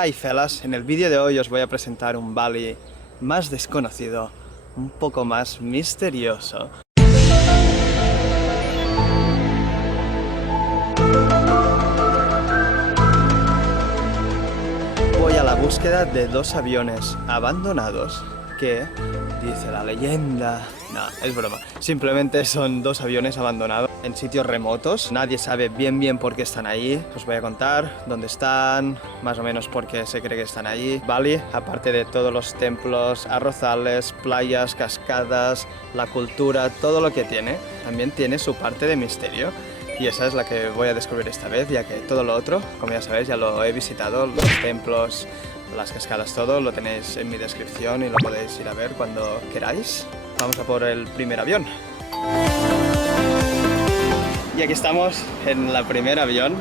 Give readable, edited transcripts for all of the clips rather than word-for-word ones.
Hi fellas, en el vídeo de hoy os voy a presentar un Bali más desconocido, un poco más misterioso. Voy a la búsqueda de dos aviones abandonados que, dice la leyenda... No, es broma. Simplemente son dos aviones abandonados en sitios remotos. Nadie sabe bien por qué están ahí. Os voy a contar dónde están, más o menos por qué se cree que están allí. Bali, aparte de todos los templos, arrozales, playas, cascadas, la cultura, todo lo que tiene, también tiene su parte de misterio. Y esa es la que voy a descubrir esta vez, ya que todo lo otro, como ya sabéis, ya lo he visitado, los templos, las cascadas, todo lo tenéis en mi descripción y lo podéis ir a ver cuando queráis. Vamos a por el primer avión. Y aquí estamos en el primer avión.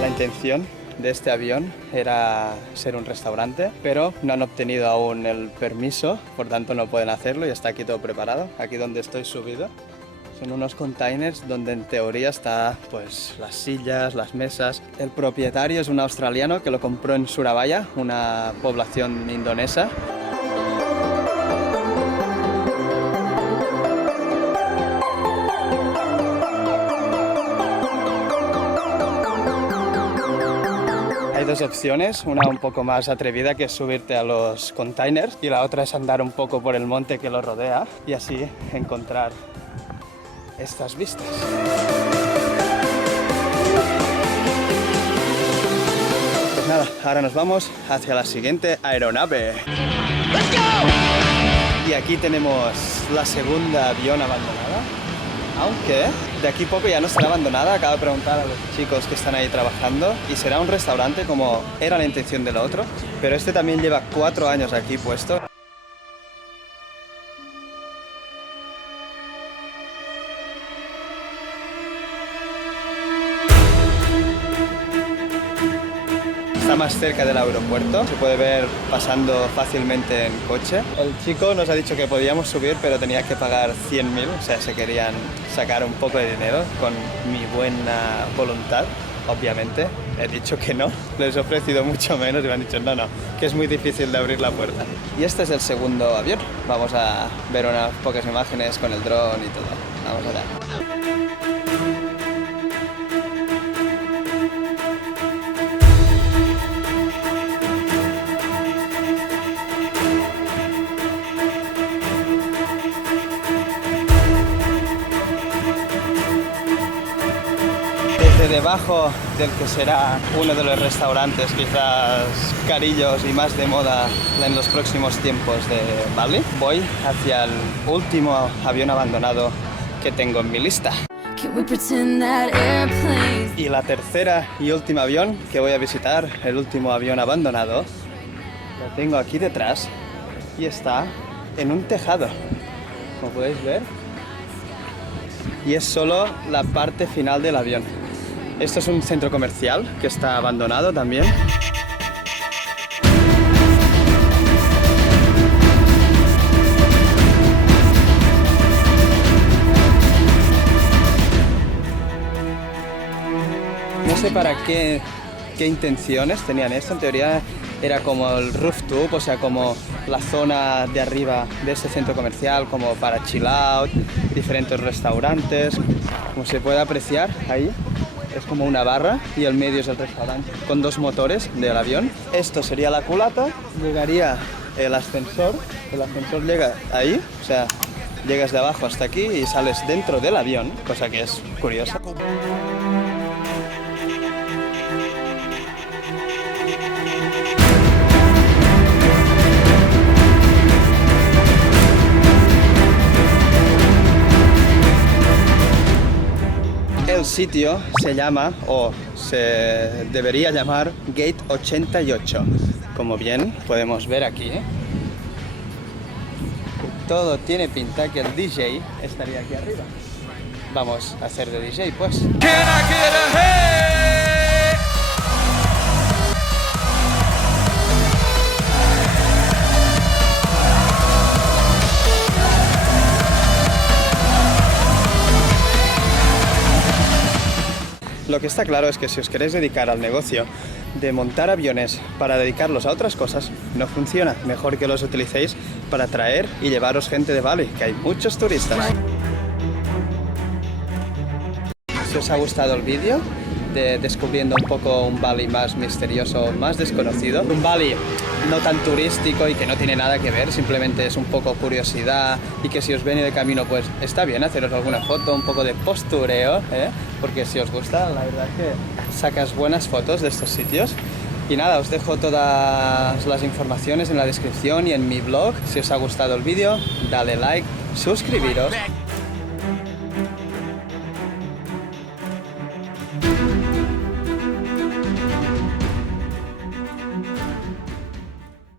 La intención de este avión era ser un restaurante, pero no han obtenido aún el permiso, por tanto no pueden hacerlo y está aquí todo preparado, aquí donde estoy subido. Son unos containers donde en teoría está pues las sillas, las mesas. El propietario es un australiano que lo compró en Surabaya, una población indonesa. Hay dos opciones, una un poco más atrevida que es subirte a los containers y la otra es andar un poco por el monte que lo rodea y así encontrar estas vistas. Pues nada, ahora nos vamos hacia la siguiente aeronave. ¡Let's go! Y aquí tenemos la segunda avión abandonada, aunque de aquí poco ya no estará abandonada. Acabo de preguntar a los chicos que están ahí trabajando y será un restaurante como era la intención del otro, pero este también lleva 4 años aquí puesto. Está más cerca del aeropuerto, se puede ver pasando fácilmente en coche. El chico nos ha dicho que podíamos subir, pero tenía que pagar 100.000, o sea, se querían sacar un poco de dinero con mi buena voluntad. Obviamente, he dicho que no, les he ofrecido mucho menos y me han dicho no, que es muy difícil de abrir la puerta. Y este es el segundo avión, vamos a ver unas pocas imágenes con el dron y todo. Vamos allá. Debajo del que será uno de los restaurantes quizás carillos y más de moda en los próximos tiempos de Bali, voy hacia el último avión abandonado que tengo en mi lista. Y la tercera y última avión que voy a visitar, el último avión abandonado, lo tengo aquí detrás y está en un tejado, como podéis ver, y es solo la parte final del avión. Esto es un centro comercial que está abandonado también. No sé para qué intenciones tenían esto. En teoría era como el rooftop, o sea, como la zona de arriba de este centro comercial, como para chill out, diferentes restaurantes. Como se puede apreciar ahí, es como una barra y el medio es el restaurante con dos motores del avión. Esto sería la culata, llegaría el ascensor llega ahí, o sea, llegas de abajo hasta aquí y sales dentro del avión, cosa que es curiosa. El sitio se llama, o se debería llamar, Gate 88. Como bien podemos ver aquí, todo tiene pinta que el DJ estaría aquí arriba. Vamos a hacer de DJ, pues. Lo que está claro es que si os queréis dedicar al negocio de montar aviones para dedicarlos a otras cosas, no funciona. Mejor que los utilicéis para traer y llevaros gente de Bali, que hay muchos turistas. Si os ha gustado el vídeo de descubriendo un poco un Bali más misterioso, más desconocido, un Bali no tan turístico y que no tiene nada que ver, simplemente es un poco curiosidad y que si os venís de camino pues está bien haceros alguna foto, un poco de postureo, porque si os gusta, la verdad es que sacas buenas fotos de estos sitios. Y nada, os dejo todas las informaciones en la descripción y en mi blog. Si os ha gustado el vídeo, dale like, suscribiros.